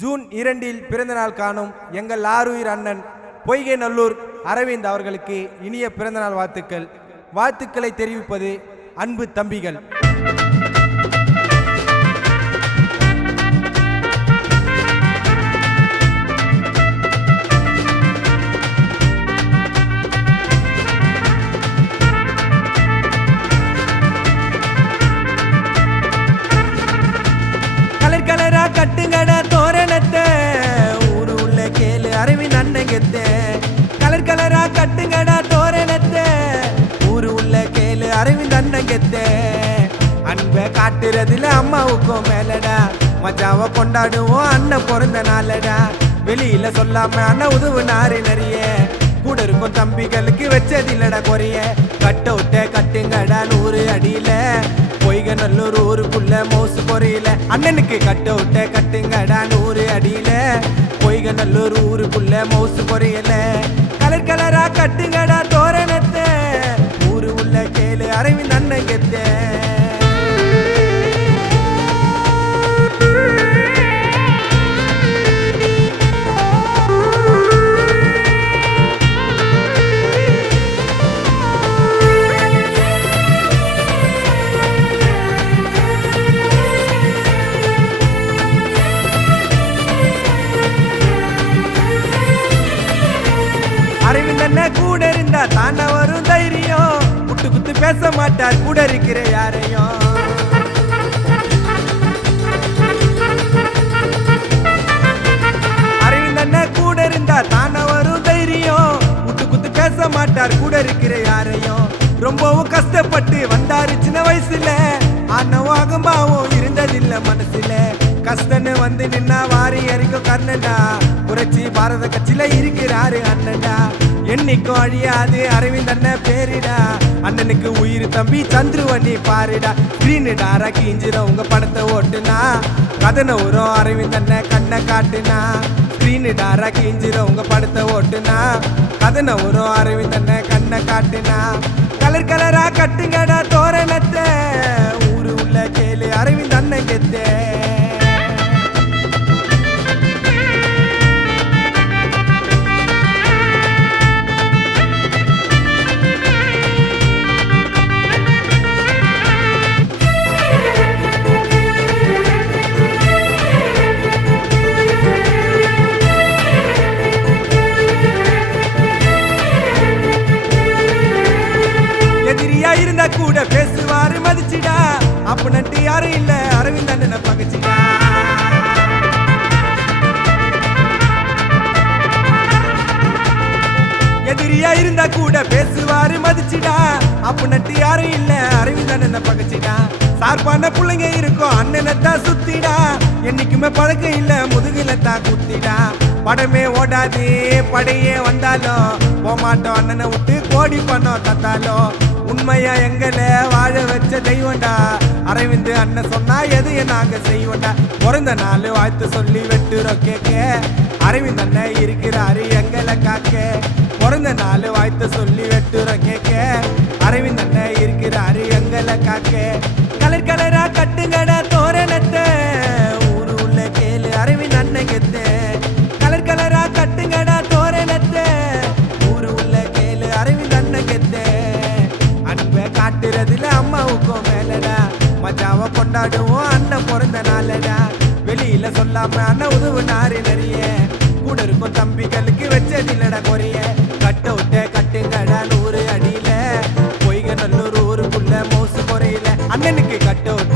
June இரண்டில் பிறந்தநாள் காணும் எங்கள் ஆறுயிர் அண்ணன் பொய்கை நல்லூர் அரவிந்த் அவர்களுக்கு இனிய பிறந்தநாள் வாழ்த்துக்கள். வாழ்த்துக்களை தெரிவிப்பது அன்பு தம்பிகள். காட்டுறதுல அம்மாவுக்கும் மேலடா. மச்சாவை கொண்டாடுவோம் அண்ணன் பிறந்த நாளடா. வெளியில சொல்லாம அண்ணன் உதவுனாரு நிறைய. கூட இருக்கும் தம்பிகளுக்கு வச்சதில்லடா குறைய கட்ட விட்ட கட்டுங்கடா நூறு அடியில. பொய்க நல்லூர் ஊருக்குள்ள மோசு குறையில அண்ணனுக்கு கட்ட விட்ட கட்டுங்கடா நூறு அடியில. பொய்க நல்லூர் ஊருக்குள்ள மோசு குறையல கலர் கலரா கட்டுங்கடா தோரணத்தை. ஊரு உள்ள கேளு அரவிந்த் அரவிந்த் கூட இருந்தா தானே வரும் தைரியம். குட்டு குத்து பேச மாட்டார் கூட இருக்கிற யாரையும். அரவிந்த் அண்ணன் கூட இருந்தா தானே வரும் தைரியம். குட்டு குத்து பேச மாட்டார் கூட இருக்கிற யாரையும். ரொம்பவும் கஷ்டப்பட்டு வந்தாரு சின்ன வயசுல. அண்ணவாகும் பாவம் இருந்ததில்ல மனசுல. கஷ்டன்னு வந்து நின்னா வாரி அறிக்கும் கண்ணடா புரட்சி பாரத கட்சியில இருக்கிறாரு அண்ணன்டா. என்னைக்கும் அழியாது அரவிந்த் அண்ணன் பேரிடா. அண்ணனுக்கு உயிர் தம்பி சந்துருவண்ணி பாருடா. ஸ்கிரீனுடா ரக்கி இஞ்சிர உங்க படத்தை ஓட்டுனா. கதனை உரம் அரவிந்த் அண்ணன் கண்ணை காட்டுனா. ஸ்கிரீனுடா ரக்கி இஞ்சிர உங்க படத்தை ஓட்டுனா. கதனை உரம் அரவிந்த் அண்ணன் கண்ணை காட்டுனா. கலர் கலரா கட்டுங்க. அப்ப நட்டு யாரும் இல்ல. அரவிந்த் அண்ணனை பகச்சிடா எதிரியா இருந்தா கூட பேசுவாரு மதிச்சிடா அப்ப நட்டு யாரும் இல்ல. அரவிந்த் அண்ணனை பகச்சிடா சார்பான பிள்ளைங்க இருக்கும் அண்ணனை தான் சுத்திடா. என்னைக்குமே பழக்கம் இல்ல முதுகில தான் குத்திடா. படமே ஓடாது படையே வந்தாலும். போமாட்டோம் அண்ணனை விட்டு கோடி பண்ணோம் தத்தாலும் உண்மையா எங்களை வாழ வச்ச தெய்வண்டா அரவிந்து அண்ணன் சொன்னா எதையும் நாங்க செய்வோம்டா. பிறந்த நாள் வாழ்த்து சொல்லி வெட்டுறோம் கேட்க அரவிந்த் அண்ணன் இருக்கிறாரு எங்களை காக்க. பிறந்த நாள் வாழ்த்து சொல்லி வெட்டுறோம் கேட்க அரவிந்த் அண்ணன் இருக்கிறாரு எங்களை காக்க. கொண்டாடுவோம். அண்ணன் பிறந்த நாளடா. வெளியில சொல்லாம அண்ணன் உதவுனாரு நிறைய. கூட இருக்கும் தம்பிகளுக்கு வச்சதில்லடா குறைய கட்ட விட்ட கட்டுங்கடா நூறு அடியில. பொய்க நல்லூர் ஊருக்குள்ள மோசு குறையில. அண்ணனுக்கு கட்ட விட்ட